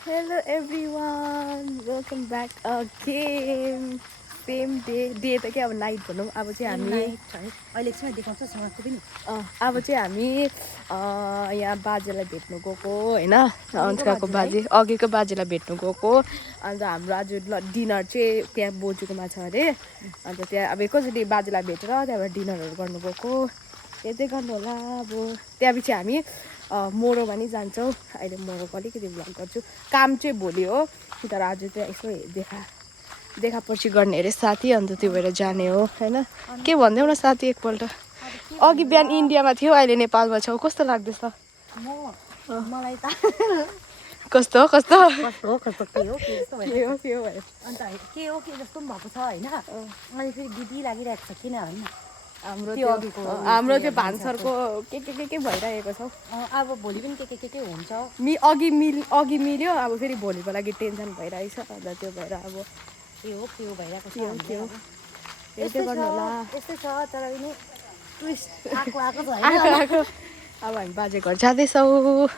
Hello everyone, welcome back again. Same day त के अब नाइट भनौँ अब चाहिँ हामी अहिले एकछिन देखाउँछ समाजको पनि अब चाहिँ हामी यहाँ बाजेलाई भेट्नु गएको होइन अन्तिकाको बाजे अघिको बाजेलाई भेट्नु गएको अन्त हाम्रो आज डिनर चाहिँ त्यहाँ बोजूकोमा छ अरे अन्त त्यहाँ अब एकैचोटि बाजेलाई भेटेर त्यहाँबाट डिनरहरू गर्नु गएको त्यतै गर्नु होला अब त्यहाँ पछि हामी मोरोमा नि जान्छौँ अहिले मोरोको अलिकति भ्लग गर्छु काम चाहिँ भोलि हो तर आज चाहिँ यसो देखापछि गर्ने अरे साथी अन्त त्यो भएर जाने हो होइन के भनिदेऊ न साथी एकपल्ट अघि बिहान इन्डियामा थियो अहिले नेपालमा छौ कस्तो लाग्दैछ मलाई त कस्तो कस्तो के हो भयो अन्त के हो के जस्तो पनि भएको छ होइन अनि फेरि दिदी लागिरहेको छ किन होइन हाम्रो त्यो भान्सरको के भइरहेको छ अब भोलि पनि के हुन्छ अघि मिल्यो अब फेरि भोलिको लागि टेन्सन भइरहेछ अन्त त्यो भएर अब के हो भइरहेको छ यस्तै गर्नु होला यस्तै छ तर पनि ट्विस्ट आएको छ आएको अब हामी बाजे घर जाँदैछौँ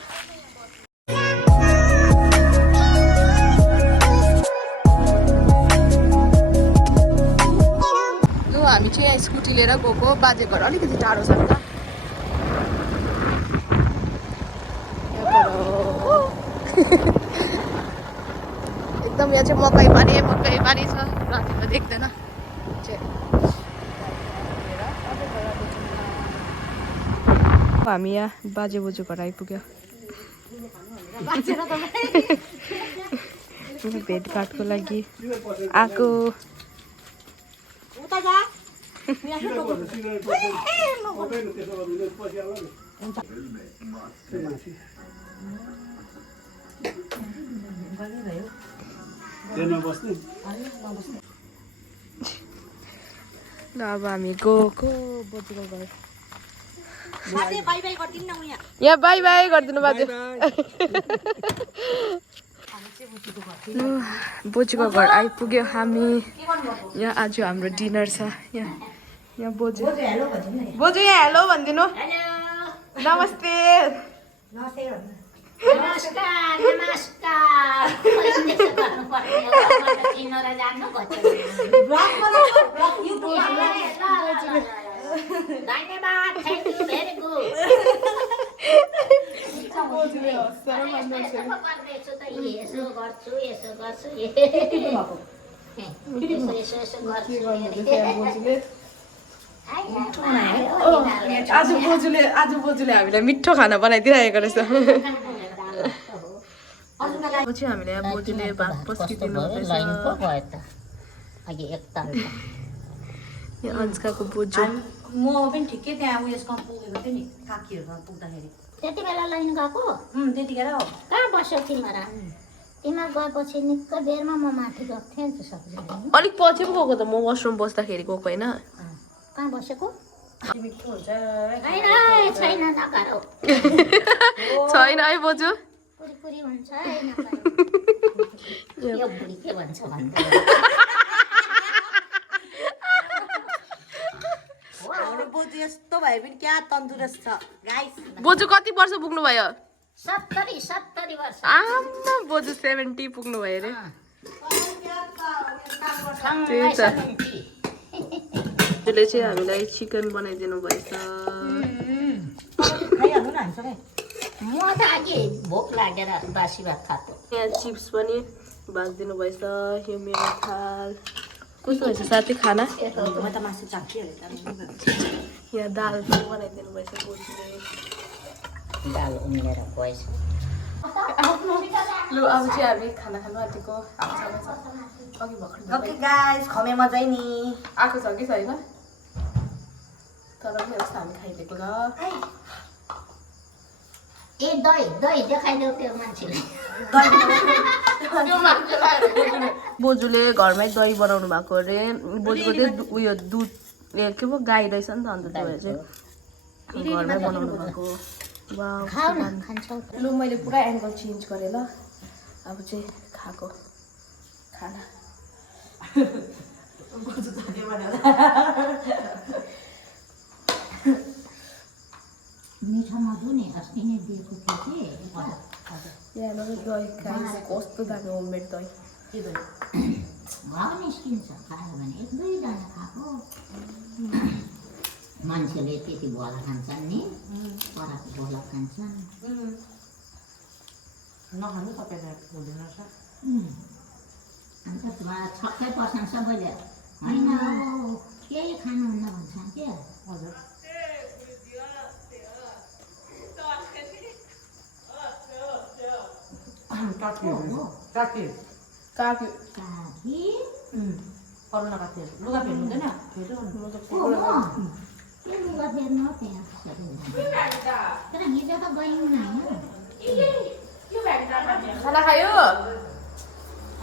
हामी चाहिँ यहाँ स्कुटी लिएर गएको बाजे घर अलिकति टाढो छ नि त एकदम यहाँ चाहिँ मकै पानी छ रातिमा देख्दैन हामी यहाँ बाजे बोजू घर आइपुग्यो भेटघाटको लागि आएको ल अब हामी गएको बोजूको घर यहाँ बाई बाई गरिदिनु बाजे बोजूको घर आइपुग्यो हामी यहाँ आज हाम्रो डिनर छ यहाँ बोजू यहाँ हेलो भनिदिनु नमस्ते धन्यवाद थ्याङ्क यू भेरी गुड यसो गर्छु आज बोजूले हामीलाई मिठो खाना बनाइदिइरहेको रहेछ पछि हामीले बोजूले भात पस्किदिनु अन्स्काको बोजू म पनि ठिकै त्यहाँ उयसमा पुगेको थिएँ नि काकीहरूमा पुग्दाखेरि त्यति बेला लाइन गएको त्यतिखेर हो कहाँ बस्यो तिमीहरू तिमीहरू गएपछि निकै बेरमा म माथि गएको थिएँ नि त सबजना अलिक पछि पो गएको त म वासरुम बस्दाखेरि गएको होइन कहाँ बसेको मिठो हुन्छ छैन नगरौ छैन है बोजू पुरी हुन्छ है नगरौ यो बुढी के भन्छ भन्दै बोजू यस्तो भए पनि क्या तन्दुरस्त छ गाइस बोजू कति वर्ष पुग्नु भयो 70 वर्ष आमा बोजू 70 पुग्नु भयो अरे त्यही त बोजूले चाहिँ हामीलाई चिकन बनाइदिनु भएछ खाइहाल्नु न हामीसँगै म त अघि भोक लागेर बासी भात खाएको यहाँ चिप्स पनि भाजिदिनु भएछ यो मेरो थाल कस्तो भएछ साथी खाना म त मासु चाख्छु यहाँ दाल पनि बनाइदिनु भएछ बोजूले दाल उम्लेर गएछ लु अब चाहिँ हामी खाना खानु आँटेको अघि भर्खर ओके गाइस खमे मजा नि आएको छ कि छैन तर पनि यस्तो हामी खाइदिएको ल ए दही देखाइदेऊ त्यो मान्छेले बोजूले घरमै दही बनाउनु भएको अरे बोजूको चाहिँ उयो दुध के पो गाई रहेछ नि त अन्त त्यो भएर चाहिँ घरमै बनाउनु भएको लु मैले पुरा एङ्गल चेन्ज गरेँ ल अब चाहिँ खाएको खाना मिठो मधु नि अस्ति नै दिएको थियो कि यहाँ दही खाइ कस्तो दामी होममेड दही के भयो घाउ निस्किन्छ खायो भने 1-2 जना खाएको मान्छेले त्यति भोला खान्छन् नि पराको भोला खान्छन् नखानु तपाईँलाई हुँदैन रहेछ अन्त छक्कै पर्छन् सबैले होइन हौ केही खानुहुन्न भन्छन् के हजुर काकी काकी काकी अरू नकाटी लुगा फेर्नु हुँदैन फेर्नु के लुगा फेर्नु त्यहाँ तर हिजो त गयौँ न होइन खाना खायो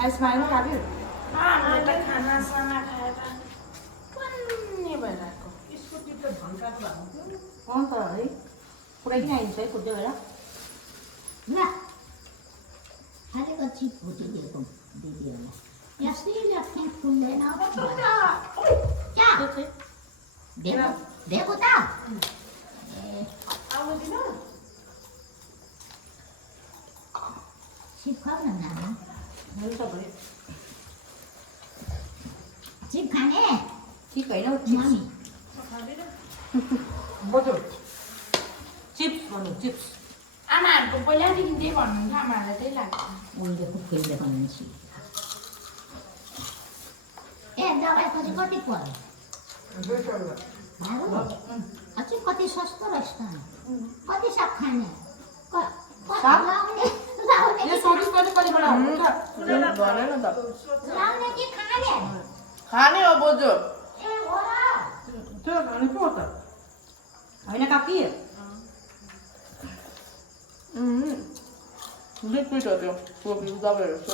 आइसमा आएन काकी खानासाना खाएर पन्ने भइरहेको अन्त है पुऱ्याइ आइन्छ है कुद्दै भएर ल खालेको चिप भुटिदिएको दिदीहरूलाई यस्तै लक्ष्मी फुल्दैन दिएको त ए चिप खाऊ न नाना चिप खाने ठिक होइन मम्मी बजो चिप्स भन्नु चिप्स आमाहरूको पहिलादेखि त्यही भन्नुहुन्छ आमाहरूलाई त्यही लाग्छ उहिलेको फुलेको मान्छे ए दबाई खोजी कति पर्यो अझै कति सस्तो रहेछ त कति साग खाने लाउने यो सर्भिस कति कतिबाट हुन्छ भन न त लाउने कि खाने खाने हो बोजू ए हो र त्यो खाने पो हो त होइन काकी लिक्विड हो त्यो कोपी दबाईहरू छ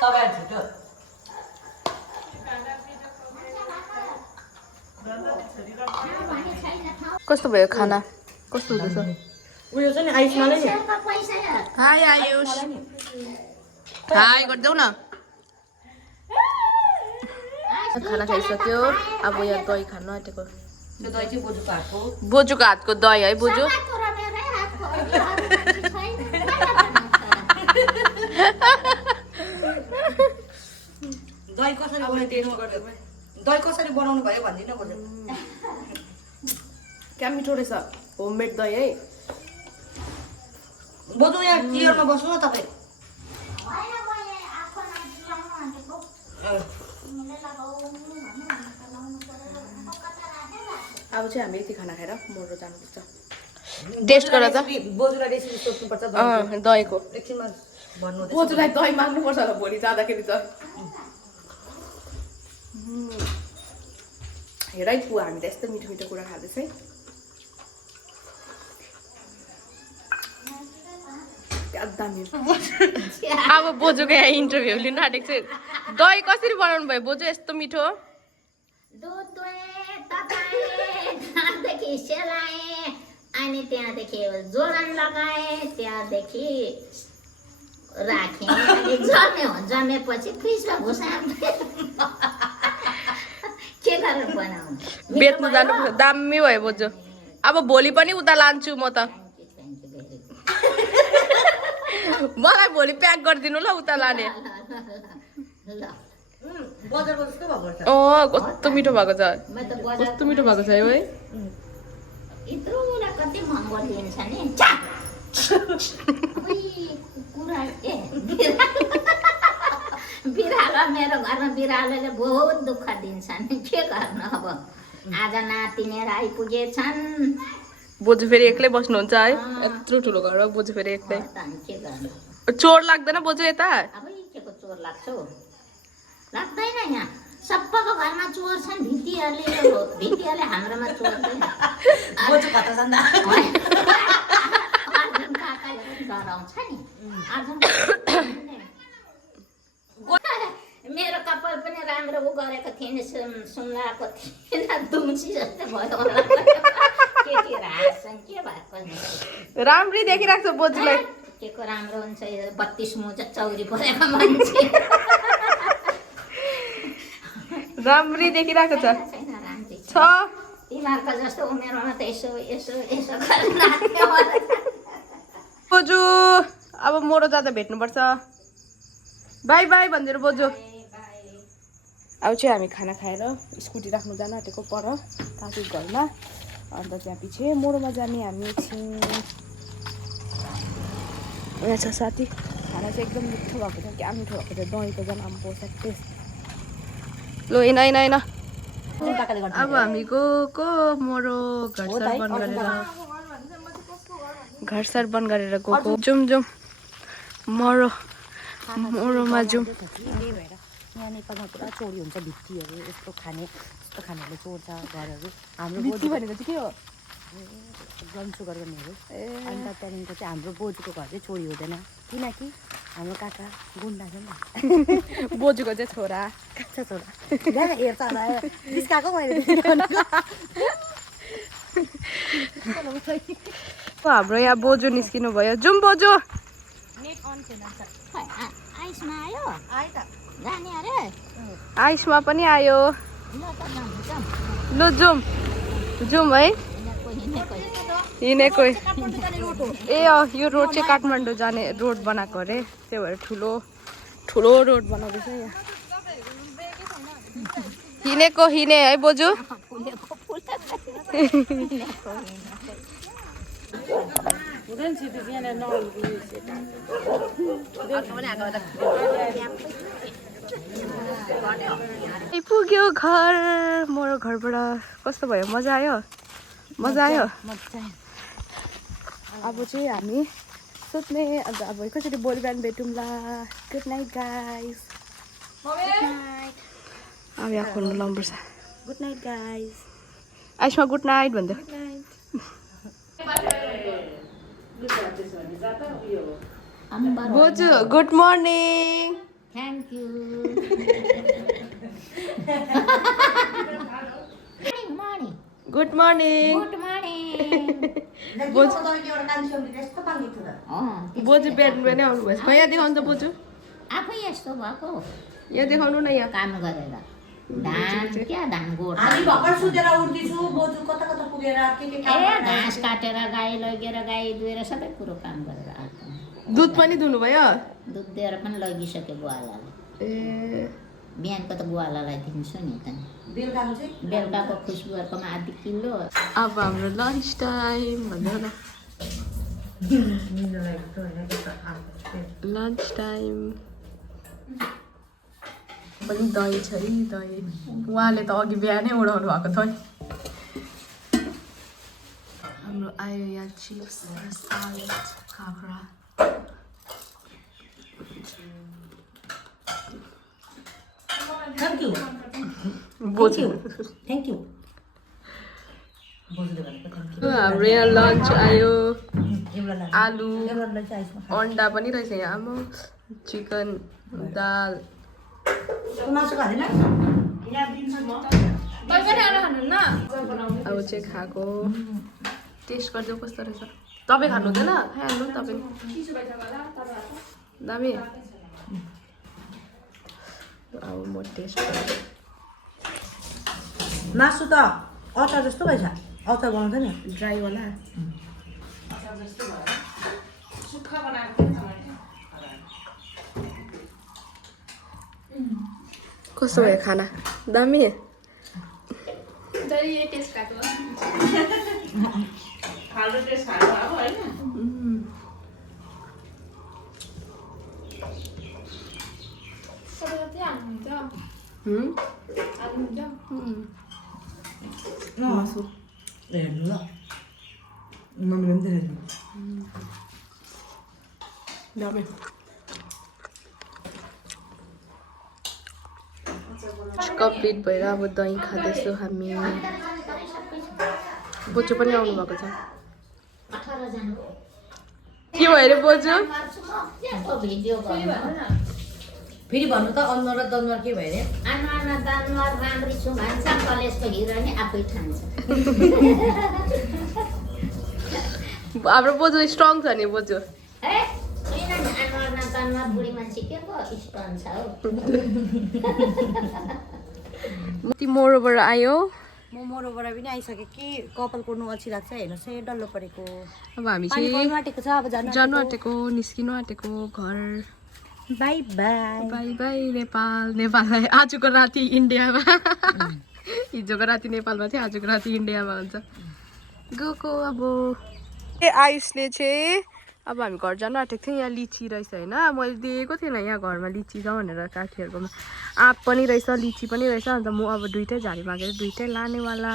तपाईँ छिटो भने छैन खाऊ कस्तो भयो खाना कस्तो हुँदैछ उयो चाहिँ नि आइसमा नै नि पैसाको पैसा हाई आयुष हाई गरिदेऊ न खाना खाइसक्यो अब यहाँ दही खानु आँटेको त्यो दही चाहिँ बोजूको हातको बोजूको हातको दही है बोजू सबै कुरा मेरै हातको हो, यो अरू मान्छे छैन। दही कसरी बनाउने टेस्ट गर्दै दही कसरी बनाउनु भयो भनिदिनु बोजू क्या मिठो रहेछ होममेड दही है बोजू यहाँ चियरमा बस्नु न तपाईँ होइन, मैले आफू मान्छे लाउनु भनेको। तिमीले लगाउनु भन्नु भनेको लाउनु पर्यो। कता राखेर राखेँ। अब चाहिँ हामी यति खाना खाएर मोरो जानुपर्छ टेस्ट गर त बोजूलाई रेसिपी सोध्नुपर्छ दहीको एकछिनमा भन्नु बोजूलाई दही माग्नुपर्छ होला भोलि जाँदाखेरि त हेर है पुवा हामी त यस्तो मिठो मिठो कुरा खाँदैछ है क्या दामी अब बोजूको यहाँ इन्टरभ्यू लिनु आँटेको छु दही कसरी बनाउनु भयो बोजू यस्तो मिठो दुध दुहेँ, तताएँ, त्यहाँदेखि सेलाएँ, अनि त्यहाँदेखि जोडन लगाएँ, त्यहाँदेखि राखेँ, अनि जम्यो जमेपछि फ्रिजमा घुसाएँ के गरेर बनाउनु बेच्नु जानु दामी भयो बोजू अब भोलि पनि उता लान्छु म त मलाई भोलि प्याक गरिदिनु ल उता लाने ल बजारको जस्तो भएको छ कस्तो मिठो भएको छ म त बजार कस्तो मिठो भएको छ यो है यत्रोलाई कति महँगो दिन्छ नि कुरा ए बिरालो मेरो घरमा बिरालोले बहुत दुःख दिन्छ नि के गर्नु अब आज नातिनीहरू आइपुगेछन् बोजू फेरि एक्लै बस्नुहुन्छ है यत्रो ठुलो घरमा बोजू फेरि एक्लै त अनि के गर्नु चोर लाग्दैन बोजू यता अब के को चोर लाग्छ हौ? लाग्दैन यहाँ सबैको घरमा चोर छन् भित्तीहरूले हाम्रोमा चोर छैन बोजू खाता जान्दा अर्जुन काकाले पनि डराउँछ नि अर्जुन मेरो कपाल पनि राम्रो उ गरेको थिएन सुन्लाको थिएन दुम्सी जस्तो भयो होला के हाँस्छन् के भएको नि राम्रै देखिरहेको छ बोजूलाई के को राम्रो हुन्छ 32 मुजा चौरी परेको मान्छे राम्रै देखिरहेको छ छैन राम्रै छ छ तिमीहरूको जस्तो उमेरमा त यसो यसो यसो गरेर नाच्थ्यो मलाई। बोजू अब मोरो जाँदा भेट्नुपर्छ बाई बाई भनिदिएर बोजू अब चाहिँ हामी खाना खाएर स्कुटी राख्नु जान आँटेको पर काकी घरमा अन्त त्यहाँ पछि मोरोमा जाने हामी एकछिन यहाँ छ साथी खाना चाहिँ एकदम मिठो भएको छ क्या मिठो भएको छ दहीको झन् आम्बो सक्दै लो होइन होइन होइन अब हामी गएको मोरो घरसर बन्द गरेर गएको जाउँ जाउँ मोरोमा जाउँ यहाँ नेपालमा पुरा चोरी हुन्छ भित्तीहरू यस्तो खानेहरूले चोर्छ घरहरू हाम्रो भित्ती भनेको चाहिँ के हो जनसुगर गर्नेहरू अन्त त्यहाँदेखिको चाहिँ हाम्रो बोजूको घर चाहिँ चोरी हुँदैन किनकि हाम्रो काका गुन्डा छ नि बोजूको चाहिँ छोरा काका छोरा हेर्छ जिस्काएको मैले हाम्रो यहाँ बोजू निस्किनु भयो जाउँ बोजू आइसमा आयो जाने अरे आइसमा पनि आयो ल त जाउँ लु जाउँ जाउँ है हिँडेको ए यो रोड चाहिँ काठमाडौँ जाने रोड बनाएको अरे त्यही भएर ठुलो रोड बनाउँदैछ यहाँ हिँडे है बोजू पुग्यो घर मोरो घरबाट कस्तो भयो मजा आयो अब चाहिँ हामी सुत्ने अन्त अब एकैचोटि भोलि बिहान भेटौँला गुड नाइट गाइस अब यहाँ खोल्नु लाउनुपर्छ गुड नाइट गाइस आइसमा गुड नाइट भन्दै बोजू good morning thank you morning good morning good morning बोजू बिहान बिहानै आउनु भएछ यहाँ देखाउनु त बोजू आफै यस्तो भएको यहाँ देखाउनु न यहाँ काम गरेर धान क्या धान गोठ हामी भर्खर सुतेर उठ्दैछु बोजू कता कता पुगेर के ए घाँस काटेर गाई लगेर गाई दुहेर सबै कुरो काम गरेर आएको दुध पनि दुनु भयो दुध दिएर पनि लगिसक्यो गुवालालाई ए बिहानको त गुवालालाई दिन्छु नि त बेलुकाको चाहिँ बेलुकाको खुसबुहरूकोमा आधी किलो अब हाम्रो लन्च टाइम भन्नु न लन्च टाइम पनि दही छ है दही उहाँले त अघि बिहानै उडाउनु भएको थियो हाम्रो आयो यहाँ चिप्स सालेड खाब्रा थ्याङ्क यू बोजू थ्याङ्क यू हाम्रो यहाँ लन्च आयो एउटा आलु अन्डा पनि रहेछ यहाँ आमा चिकन दाल मासु खाँदैन अब चाहिँ खाएको टेस्ट गरिदियो कस्तो रहेछ तपाईँ खानु हुँदैन खाइहाल्नु तपाईँ दामी अब म टेस्ट गर्छु मासु त अचार जस्तो भएछ अचार बनाउँछ नि ड्राईवाला कस्तो भयो खाना दामी मासु हेर्नु ल मम्मीले पनि देखाइदिनु दामी कम्प्लिट भएर अब दही खाँदैछौँ हामी बोजू पनि आउनु भएको छ 18 जना के भयो अरे बोजू भिडियो गर्नु फेरि भन्नु त अनुहार र दनुहार के भयो अरे अनुहारमा दनुहार राम्री छु भन्छ कलेजको हिरो नि आफै ठान्छ हाम्रो बोजू स्ट्रङ छ नि बोजू ए नेपालमा बुढी मान्छे के को स्टोन छ हौ मोरोबाट आयो म मोरोबाट पनि आइसकेँ कि कपाल कोर्नु अल्छी लाग्छ हेर्नुहोस् है डल्लो परेको अब हामी पानी चाहिँ पर्नु आँटेको छ अब जानु आँटेको निस्किनु आँटेको घर by by by by Nepal नेपाललाई आजको राति इन्डियामा हिजोको राति नेपालमा थियो आजको राति इन्डियामा हुन्छ गएको अब आयुषले चाहिँ अब हामी घर जानु आँटेको थियौँ यहाँ लिची रहेछ होइन मैले दिएको थिएन यहाँ घरमा लिची छ भनेर काकीहरूकोमा आँप पनि रहेछ लिची पनि रहेछ अन्त म अब दुइटै झाडी मागेर दुइटै लानेवाला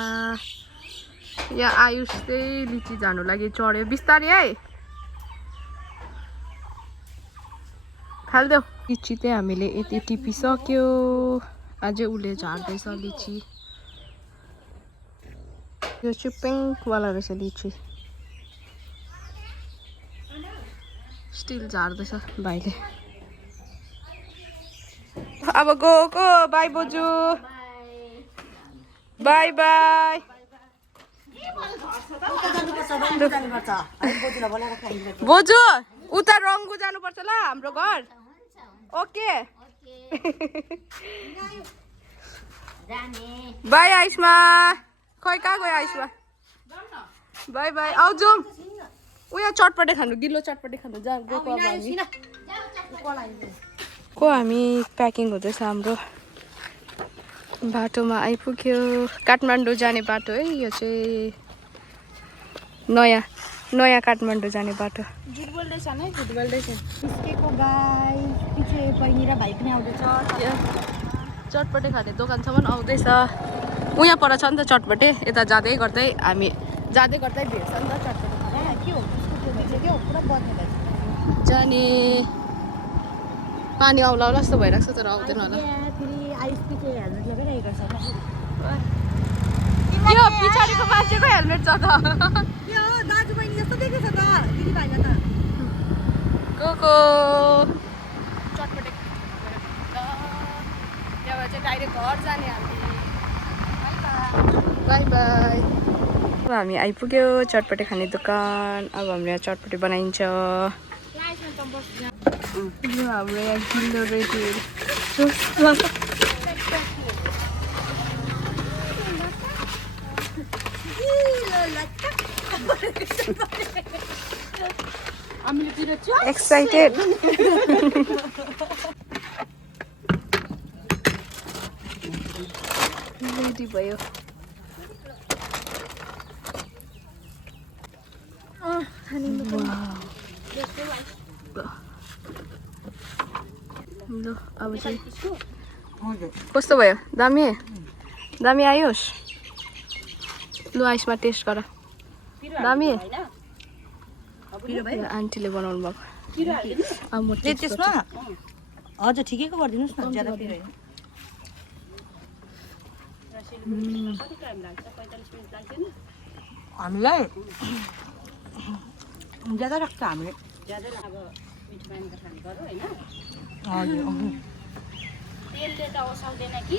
यहाँ आयुष चाहिँ लिची जानु लागि चढ्यो बिस्तारै है खालिदेऊ लिची चाहिँ हामीले यति टिपिसक्यो अझै उसले झार्दैछ लिची यो चाहिँ पिङ्कवाला रहेछ लिची स्टिल झार्दैछ भाइले अब गएको बाई बोजू बाई बाई बोजू उता रङ्गु जानुपर्छ ल हाम्रो घर ओके बाई आइसमा खै कहाँ गयो आइसमा बाई बाई आउ जाउँ उयो चटपटे खानु गिलो चटपटे खानु जा गएको अब हामी को हामी प्याकिङ हुँदैछ हाम्रो बाटोमा आइपुग्यो काठमाडौँ जाने बाटो है यो चाहिँ नयाँ काठमाडौँ जाने बाटो झुट बोल्दैछ नै झुट बोल्दैछ निस्केको गाई पछि बहिनी र भाइ पनि आउँदैछ चटपटे खाने दोकानसम्म आउँदैछ उहाँ पर छ नि त चटपटे यता जाँदै गर्दै हामी जाँदै गर्दै भेट्छ नि त चटपटे के हो के हो पुरा बद्ने जाने पानी आउला होला जस्तो भइरहेको छ तर आउँदैन होला फेरि आइस पछि हेलमेट लगाइरहेको छ यो पछाडिको मान्छेको हेलमेट छ त यो दाजु बहिनी जस्तो देखेछ त दिदी भाइलाई त गएको चटपटे त्यहाँबाट चाहिँ डाइरेक्ट घर जाने हामी बाई बाई अब हामी आइपुग्यो चटपटे खाने दोकान अब हाम्रो यहाँ चटपटे बनाइन्छ यो हाम्रो यहाँ गिलो रेडी एक्साइटेड रेडी भयो ल अब चाहिँ कस्तो भयो दामी दामी आयोस् लु आइसमा टेस्ट गर दामी आन्टीले बनाउनु भएको अब म त्यसमा हजुर ठिकैको गरिदिनुहोस् न ज्यादा पिरो हामीलाई ज्यादा राख्छ हामीले ज्यादा अब मिठो पानीको खाने गरौँ होइन हजुर तेलले त ओसाउँदैन कि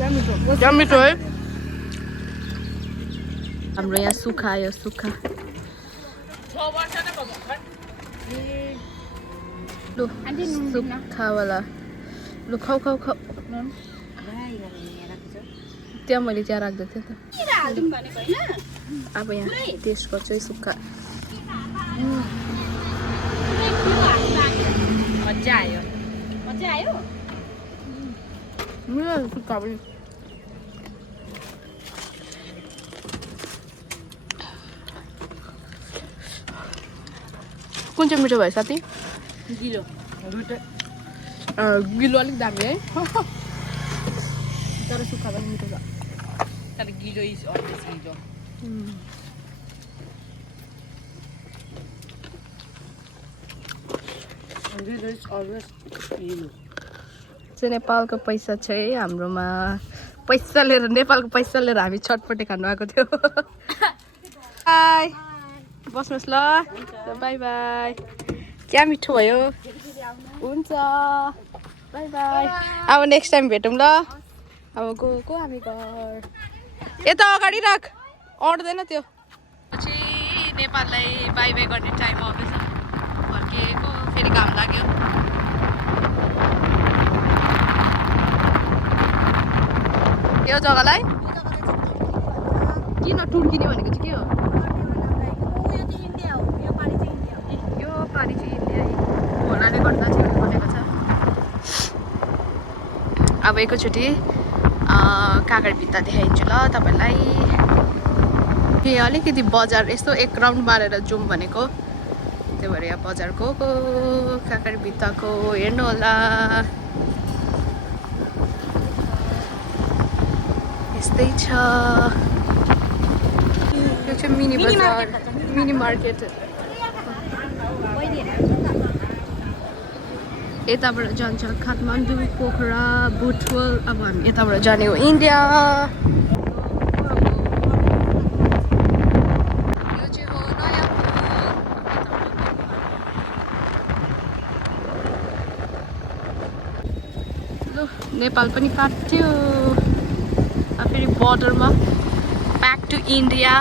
अमिलो क्या मिठो है हाम्रो यहाँ सुक्खा आयो सुक्खा लु सुक्खावाला लु खाऊ खाऊ खाऊ त्यहाँ मैले त्यहाँ राख्दै थिएँ त अब यहाँ टेस्ट गर्छु है सुक्खा मजा आयो सुक्खा पनि कुन चाहिँ मिठो भयो साथी गिलो गिलो अलिक दामी है तर सुक्खा पनि मिठो छ तर गिलो इज अलवेज गिलो चाहिँ नेपालको पैसा छ है हाम्रोमा पैसा लिएर नेपालको पैसा लिएर हामी चटपटे खानु आएको थियो बाई बस्नुहोस् ल बाई बाई क्या मिठो भयो हुन्छ बाई बाई अब नेक्स्ट टाइम भेटौँ ल अब गएको हामी घर यता अगाडि राख अट्दैन त्यो चाहिँ नेपाललाई बाई बाई गर्ने टाइम आउँदैछ फर्किएको फेरि घाम लाग्यो यो जग्गालाई किन टुर्किने भनेको चाहिँ के हो यो पारी चाहिँ इन्डिया होलाले गर्दा चाहिँ बनेको छ अब एकैचोटि काँक्रा भित्ता देखाइदिन्छु ल तपाईँलाई अलिकति बजार यस्तो एक राउन्ड मारेर जाउँ भनेको त्यही भएर यहाँ बजार गएको काँक्रा भित्ताको हेर्नु होला यस्तै छ यो चाहिँ मिनी बजार मिनी मार्केट यताबाट जान्छ काठमाडौँ पोखरा बुटवल अब हामी यताबाट जाने हो इन्डिया यो चाहिँ हो नयाँ लु नेपाल पनि काट्यो फेरि बोर्डरमा ब्याक टु इन्डिया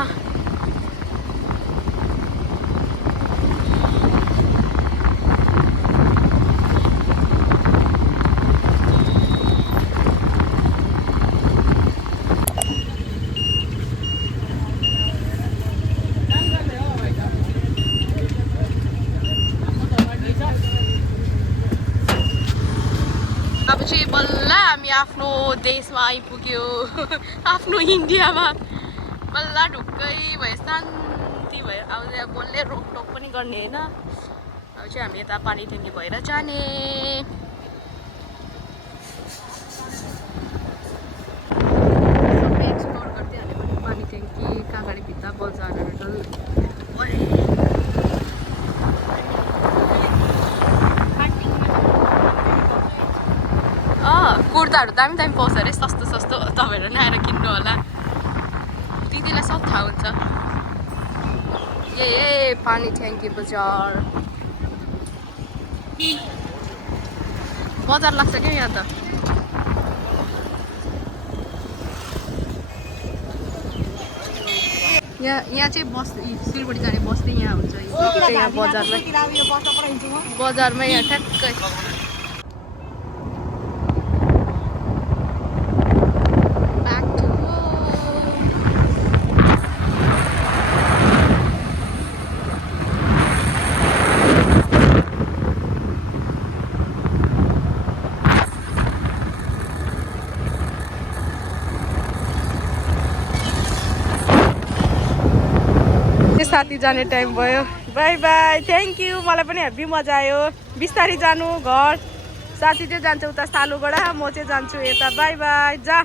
अब चाहिँ बल्ल हामी आफ्नो देशमा आइपुग्यो आफ्नो इन्डियामा बल्ल ढुक्कै भयो शान्ति भयो अब यहाँ कसले रोकटोक पनि गर्ने होइन अब चाहिँ हामी यता पानी ट्याङ्की भएर जाने सबै एक्सप्लोर गर्दै हाल्यो भने पानी ट्याङ्की काँक्रा भित्ता बजारहरू कुर्ताहरू दामी दामी पाउँछ अरे सस्तो सस्तो तपाईँहरू नि आएर किन्नु होला दिदीलाई सब थाहा हुन्छ ए पानी ट्याङ्की बजार बजार लाग्छ क्या यहाँ त यहाँ चाहिँ बस सिलगढी जाने बस चाहिँ यहाँ हुन्छ यहाँ बजारमै यहाँ ठ्याक्कै साथी जाने टाइम भयो बाई बाई थ्याङ्क यू मलाई पनि हेभी मजा आयो बिस्तारी जानु घर साथी चाहिँ जान्छ उता सालुगढा म चाहिँ जान्छु यता बाई बाई जा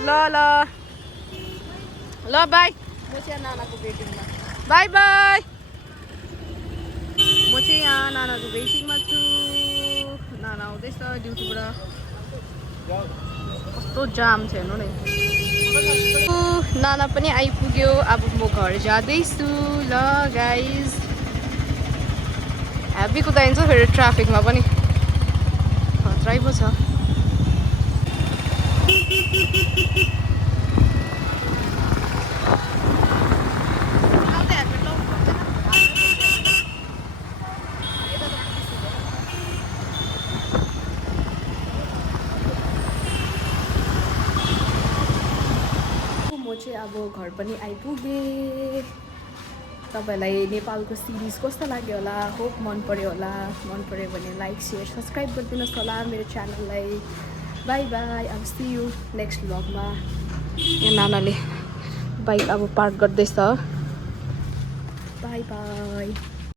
ल ल ल बाई म चाहिँ नानाको भेटिङमा बाई बाई म चाहिँ यहाँ नानाको भेटिङमा छु नाना आउँदैछ ड्युटीबाट कस्तो जाम छ हेर्नु नि नाना पनि आइपुग्यो अब म घर जाँदैछु ल गाइज हेभी कुदाइन्छ फेरि ट्राफिकमा पनि खतरै पो छ अब घर पनि आइपुगेँ तपाईँलाई नेपालको सिरिज कस्तो लाग्यो होला होप मन पर्यो होला मन पर्यो भने लाइक सेयर सब्सक्राइब गरिदिनुहोस् होला मेरो च्यानललाई बाई बाई अब सी यू नेक्स्ट भ्लगमा यहाँ नानाले बाइक अब पार्क गर्दैछ बाई बाई